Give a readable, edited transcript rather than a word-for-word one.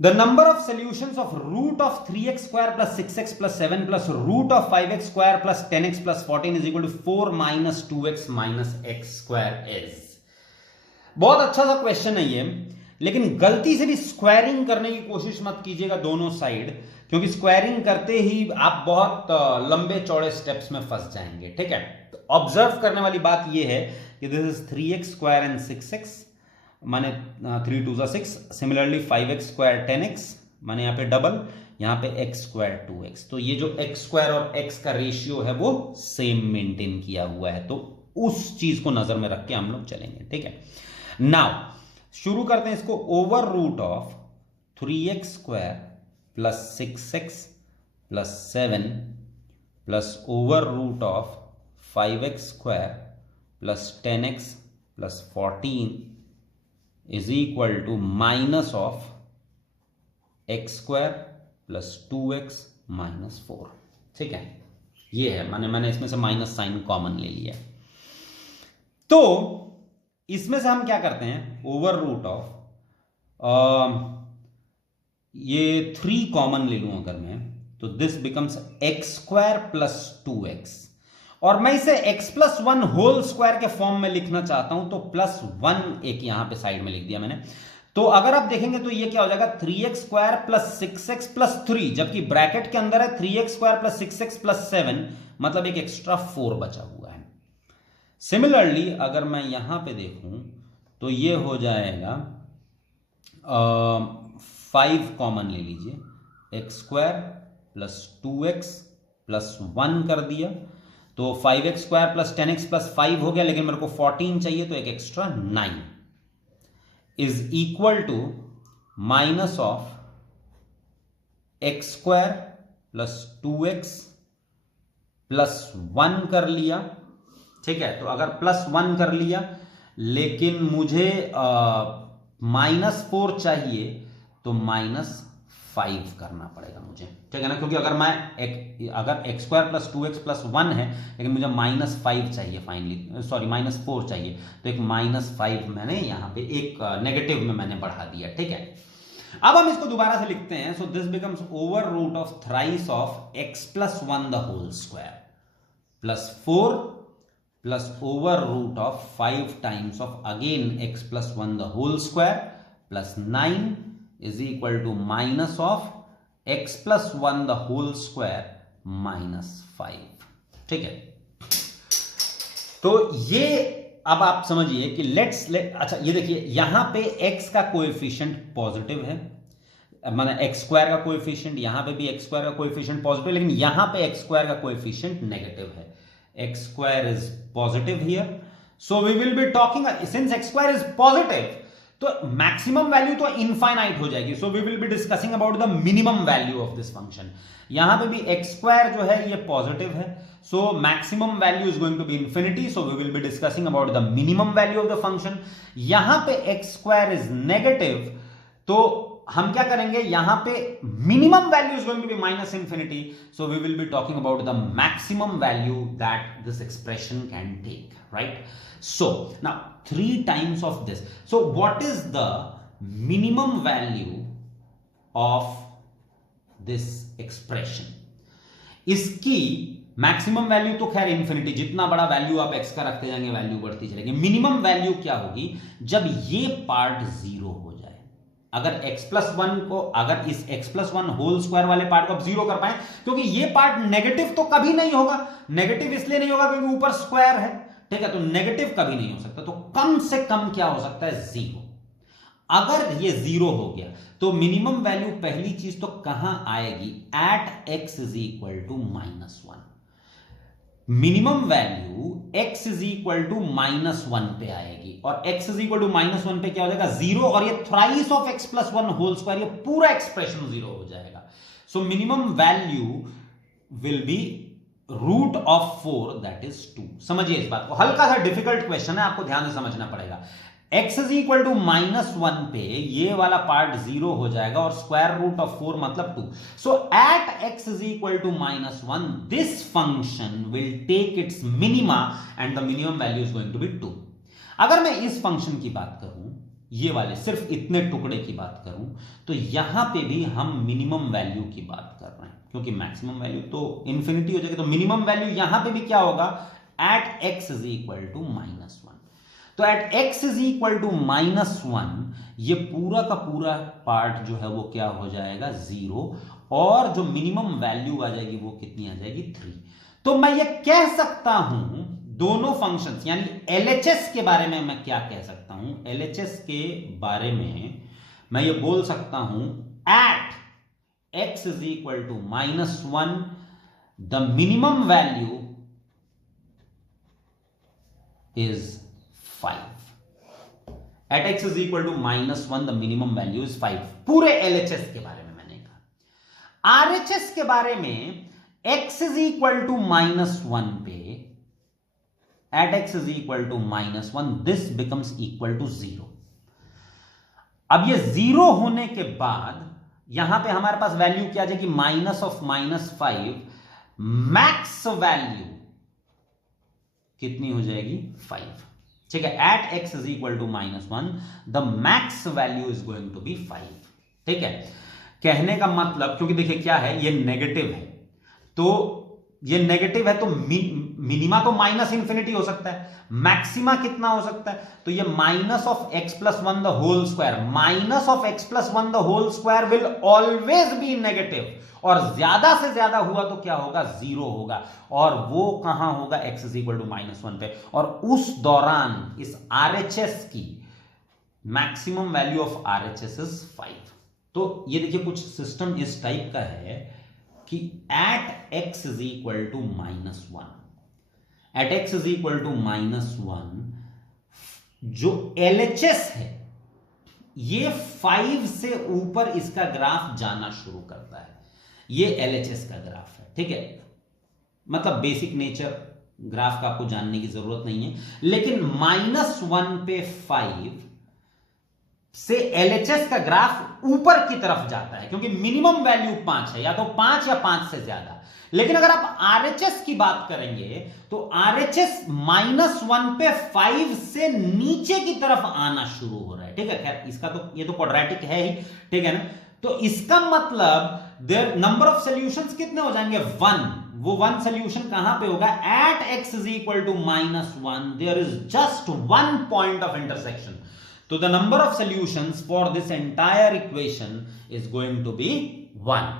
The number of solutions of root of 3x square plus 6x plus 7 plus root of 5x square plus 10x plus 14 is equal to 4 minus 2x minus x square is। बहुत अच्छा सा question है ये, लेकिन गलती से भी squaring करने की कोशिश मत कीजिएगा दोनों साइड, क्योंकि स्क्वायरिंग करते ही आप बहुत लंबे चौड़े स्टेप्स में फंस जाएंगे। ठीक है, तो ऑब्जर्व करने वाली बात ये है कि this is 3x square and 6x माने 3 2 6, सिमिलरली 5x स्क्वायर 10x माने यहाँ पे डबल, यहाँ पे x स्क्वायर 2x। तो ये जो x स्क्वायर और x का रेशियो है वो सेम मेंटेन किया हुआ है, तो उस चीज को नजर में रख के हम लोग चलेंगे। ठीक है, नाउ शुरू करते हैं इसको। Over root of 3x square plus 6x plus 7 plus over root of 5x square plus 10x plus 14 is equal to minus of x square plus 2x minus 4। ठीक है, ये है, मैंने इसमें से माइनस साइन कॉमन ले लिया। तो इसमें से हम क्या करते हैं, ओवर रूट ऑफ ये 3 कॉमन ले लूं अगर मैं, तो this becomes x square plus 2x, और मैं इसे x प्लस 1 होल स्क्वायर के फॉर्म में लिखना चाहता हूं, तो प्लस 1 एक यहां पे साइड में लिख दिया मैंने। तो अगर आप देखेंगे तो ये क्या हो जाएगा, 3x square plus 6x plus 3, जबकि ब्रैकेट के अंदर है 3x square plus 6x plus 7, मतलब एक एक्स्ट्रा 4 बचा हुआ है। सिमिलरली अगर मैं यहां पे देखूं तो ये हो जाएगा 5 कॉमन ले लीजिए, x square plus 2x plus 1 कर दिया, तो 5x square plus 10x plus 5 हो गया, लेकिन मेरे को 14 चाहिए, तो एक extra 9 is equal to minus of x square plus 2x plus 1 कर लिया। ठीक है, तो अगर प्लस 1 कर लिया लेकिन मुझे -4 चाहिए, तो -5 करना पड़ेगा मुझे। ठीक है ना, क्योंकि अगर अगर x square plus 2x plus 1 है, लेकिन मुझे -5 चाहिए फाइनली, सॉरी -4 चाहिए, तो एक -5 मैंने यहां पे एक नेगेटिव में मैंने बढ़ा दिया। ठीक है, अब हम इसको दोबारा से लिखते हैं। So this becomes over root of thrice of x plus 1 the whole square plus 4 plus over root of 5 times of again x plus 1 the whole square plus 9 is equal to minus of x plus 1 the whole square -5। ठीक है, तो ये अब आप समझिए कि अच्छा ये देखिए, यहां पे x का कोएफिशिएंट पॉजिटिव है, माना एक्स स्क्वायर का कोएफिशिएंट, यहां पे भी एक्स स्क्वायर का कोएफिशिएंट पॉजिटिव, लेकिन यहां पे एक्स स्क्वायर का कोएफिशिएंट नेगेटिव है। X square is positive here, so we will be talking, since x square is positive, तो मैक्सिमम वैल्यू तो इनफाइनाइट हो जाएगी। So we will be discussing about the minimum value of this function. यहां पे भी x square जो है ये पॉजिटिव है, so maximum value is going to be infinity, so we will be discussing about the minimum value of the function. यहां पे x square is negative, तो हम क्या करेंगे, यहां पे minimum value is going to be minus infinity, so we will be talking about the maximum value that this expression can take, right? So now 3 times of this, so what is the minimum value of this expression? इसकी maximum value तो खैर infinity, जितना बड़ा value आप x का रखते जाएंगे value बढ़ती चलेगी। मिनिमम वैल्यू क्या होगी, जब ये पार्ट 0 हो जाए। अगर x प्लस 1 को, अगर इस x प्लस 1 होल स्क्वायर वाले पार्ट को आप 0 कर पाए, क्योंकि ये पार्ट नेगेटिव तो कभी नहीं होगा, नेगेटिव इसलिए नहीं होगा क्योंकि ऊपर स्क्वायर है। ठीक है, तो नेगेटिव कभी नहीं हो सकता, तो कम से कम क्या हो सकता है, 0। अगर ये 0 हो गया तो मिनिमम वैल्यू पहली चीज तो कहां आएगी, at x is equal to -1। Minimum value x is equal to -1 पे आएगी, और x इज इक्वल टू -1 पे क्या हो जाएगा, 0, और ये thrice of x plus 1 whole square, ये पूरा एक्सप्रेशन 0 हो जाएगा। So minimum value will be root of 4 that is 2। समझिए इस बात को, हल्का सा डिफिकल्ट क्वेश्चन है, आपको ध्यान से समझना पड़ेगा। x इज इक्वल टू -1 पे ये वाला पार्ट 0 हो जाएगा, और स्क्वायर रूट ऑफ 4 मतलब 2। So at x is equal to -1 this function will take its minima and the minimum value is going to be 2। अगर मैं इस फंक्शन की बात करूं ये वाले सिर्फ इतने टुकड़े की बात करूं तो यहां पे भी हम मिनिमम वैल्यू की बात कर रहे हैं, क्योंकि मैक्सिमम वैल्यू तो इंफिनिटी हो जाएगी, तो मिनिमम वैल्यू यहां पे भी क्या होगा, at x is equal to -1। तो at x is equal to -1 ये पूरा का पूरा पार्ट जो है वो क्या हो जाएगा, 0, और जो मिनिमम वैल्यू आ जाएगी वो कितनी आ जाएगी, 3। तो मैं ये कह सकता हूं दोनों फंक्शंस यानी एलएचएस के बारे में मैं क्या कह सकता हूं, एलएचएस के बारे में मैं ये बोल सकता हूं eight x is equal to -1 the minimum value is 5। at x is equal to -1 the minimum value is 5। पूरे LHS के बारे में मैंने कहा। RHS के बारे में x is equal to -1 पे at x is equal to -1 this becomes equal to 0। अब ये 0 होने के बाद यहां पे हमारे पास वैल्यू क्या आ जाएगी, -5, मैक्स वैल्यू कितनी हो जाएगी, 5। ठीक है, at x is equal to -1 the max value is going to be 5। ठीक है, कहने का मतलब, क्योंकि देखिए क्या है, ये नेगेटिव है, तो ये नेगेटिव है तो मिनिमा तो -∞ हो सकता है, मैक्सिमा कितना हो सकता है, तो ये -(x+1) the whole square, -(x+1) the whole square will always be negative, और ज्यादा से ज्यादा हुआ तो क्या होगा, 0 होगा, और वो कहां होगा, x इज इक्वल टू -1 पे, और उस दौरान इस RHS की maximum value of RHS is 5। तो ये देखिए कुछ सिस्टम इस टाइप का है कि at x is equal to -1, at x is equal to -1 जो LHS है ये 5 से ऊपर इसका ग्राफ जाना शुरू करता है, ये LHS का ग्राफ है। ठीक है, मतलब बेसिक नेचर ग्राफ का आपको जानने की जरूरत नहीं है, लेकिन -1 पे 5 से LHS का ग्राफ ऊपर की तरफ जाता है, क्योंकि मिनिमम वैल्यू 5 है, या तो 5 या 5 से ज्यादा। लेकिन अगर आप RHS की बात करेंगे तो RHS -1 पे 5 से नीचे की तरफ आना शुरू हो रहा है। ठीक है, खैर इसका तो ये तो क्वाड्रेटिक है ही, ठीक है ना, तो इसका मतलब देयर नंबर ऑफ सॉल्यूशंस कितने हो जाएंगे, 1। वो 1 सॉल्यूशन कहां पे होगा, at x is equal to -1 there is just 1 point of intersection, तो the number of solutions for this entire equation is going to be 1।